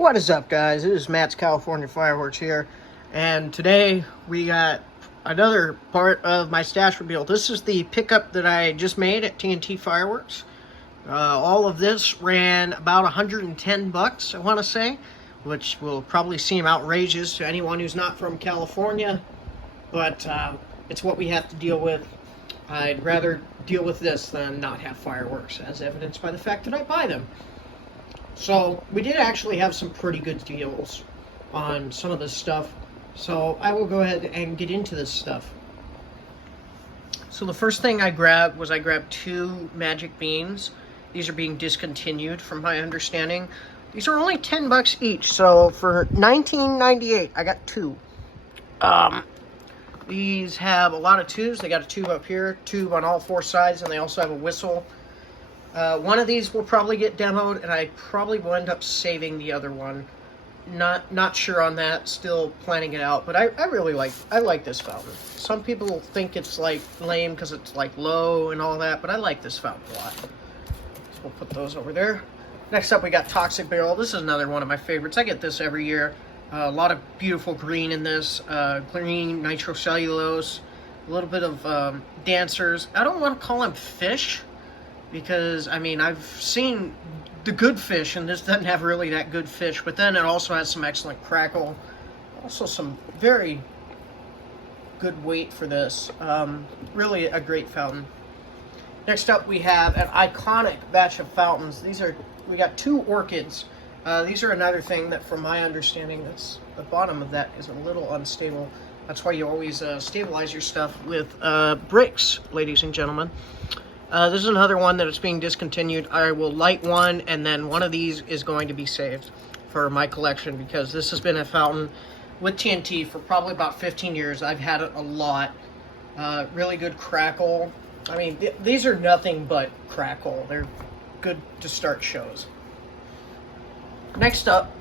What is up, guys? It is Matt's California Fireworks here, and today we got another part of my stash reveal. This is the pickup that I just made at TNT Fireworks. All of this ran about 110 bucks, I want to say, which will probably seem outrageous to anyone who's not from California, but it's what we have to deal with. I'd rather deal with this than not have fireworks, as evidenced by the fact that I buy them. So we did actually have some pretty good deals on some of this stuff. So I will go ahead and get into this stuff. So the first thing I grabbed two magic beans. These are being discontinued from my understanding. These are only 10 bucks each. So for $19.98, I got two. These have a lot of tubes. They got a tube up here, tube on all four sides, and they also have a whistle. One of these will probably get demoed, and I probably will end up saving the other one. Not sure on that. Still planning it out. But I really like this fountain. Some people think it's like lame because it's like low and all that, but I like this fountain a lot. So we'll put those over there. Next up, we got Toxic Barrel. This is another one of my favorites. I get this every year. A lot of beautiful green in this. Green nitrocellulose. A little bit of dancers. I don't want to call them fish, because, I mean, I've seen the good fish, and this doesn't have really that good fish, but then it also has some excellent crackle. Also some very good weight for this. Really a great fountain. Next up, we have an iconic batch of fountains. We got two orchids. These are another thing that, from my understanding, that's the bottom of that is a little unstable. That's why you always stabilize your stuff with bricks, ladies and gentlemen. This is another one that is being discontinued. I will light one, and then one of these is going to be saved for my collection, because this has been a fountain with TNT for probably about 15 years. I've had it a lot. Really good crackle. I mean, these are nothing but crackle. They're good to start shows. Next up,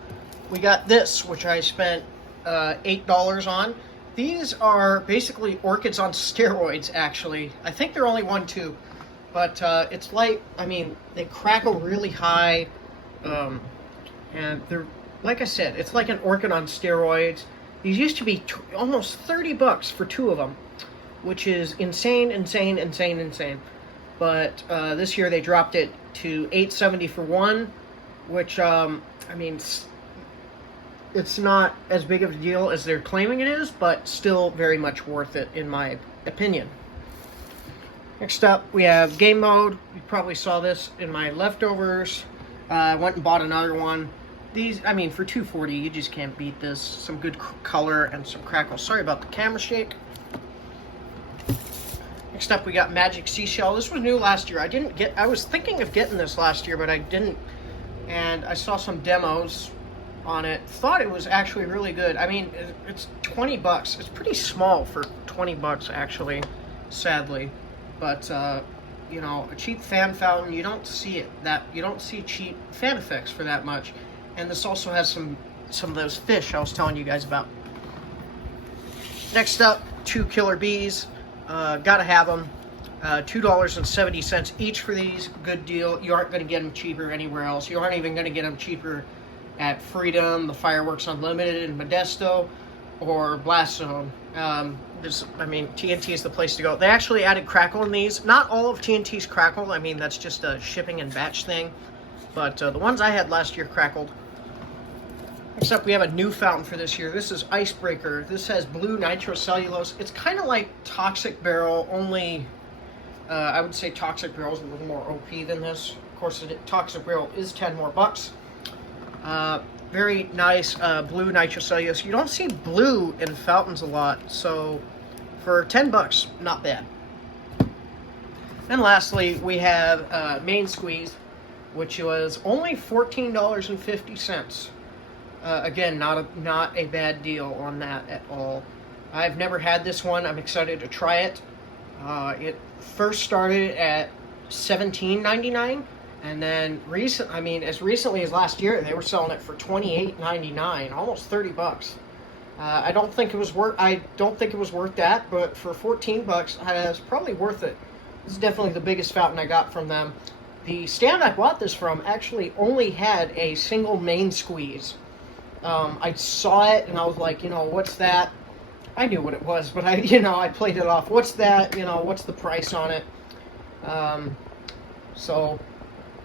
we got this, which I spent $8 on. These are basically orchids on steroids, actually. I think they're only one tube. But it's like, I mean, they crackle really high, and they're, like I said, it's like an orchid on steroids. These used to be almost 30 bucks for two of them, which is insane. But this year they dropped it to $8.70 for one, which, I mean, it's not as big of a deal as they're claiming it is, but still very much worth it, in my opinion. Next up, we have game mode. You probably saw this in my leftovers. I went and bought another one. These, I mean, for $2.40, you just can't beat this. Some good color and some crackle. Sorry about the camera shake. Next up, we got Magic Seashell. This was new last year. I was thinking of getting this last year, but I didn't. And I saw some demos on it. Thought it was actually really good. I mean, it's 20 bucks. It's pretty small for 20 bucks, actually, sadly. But, you know, a cheap fan fountain, you don't see cheap fan effects for that much. And this also has some of those fish I was telling you guys about. Next up, two Killer Bees. Gotta have them. $2.70 each for these. Good deal. You aren't going to get them cheaper anywhere else. You aren't even going to get them cheaper at Freedom, the Fireworks Unlimited in Modesto, or Blast Zone. I mean, TNT is the place to go. They actually added crackle in these. Not all of TNT's crackle. I mean, that's just a shipping and batch thing. But the ones I had last year crackled. Next up, we have a new fountain for this year. This is Icebreaker. This has blue nitrocellulose. It's kind of like Toxic Barrel, only I would say Toxic Barrel is a little more OP than this. Of course, Toxic Barrel is 10 more bucks. Very nice blue nitrocellulose. You don't see blue in fountains a lot, so for 10 bucks, not bad. And lastly, we have Main Squeeze, which was only $14.50. Again, not a bad deal on that at all. I've never had this one. I'm excited to try it. It first started at $17.99. And then as recently as last year, they were selling it for $28.99, almost 30 bucks. I don't think it was worth that, but for 14 bucks, it's probably worth it. This is definitely the biggest fountain I got from them. The stand I bought this from actually only had a single main squeeze. I saw it and I was like, you know, what's that? I knew what it was, but I played it off. What's that? You know, what's the price on it? So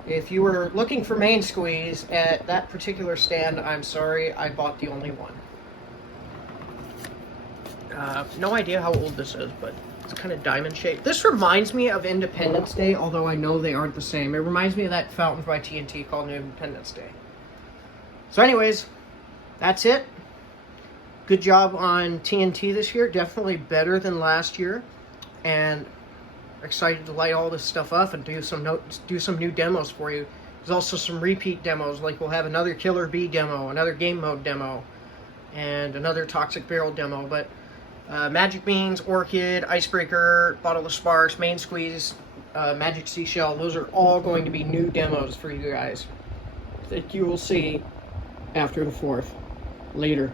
if you were looking for main squeeze at that particular stand, I'm sorry, I bought the only one. No idea how old this is, but it's kind of diamond shaped. This reminds me of Independence Day, although I know they aren't the same. It reminds me of that fountain by TNT called Independence Day. So anyways, that's it. Good job on TNT this year. Definitely better than last year. And excited to light all this stuff up and do some new demos for you. There's also some repeat demos, like we'll have another Killer Bee demo, another game mode demo, and another Toxic Barrel demo. But Magic Beans, Orchid, Icebreaker, Bottle of Sparks, Main Squeeze, Magic Seashell, those are all going to be new demos for you guys that you will see after the 4th. Later.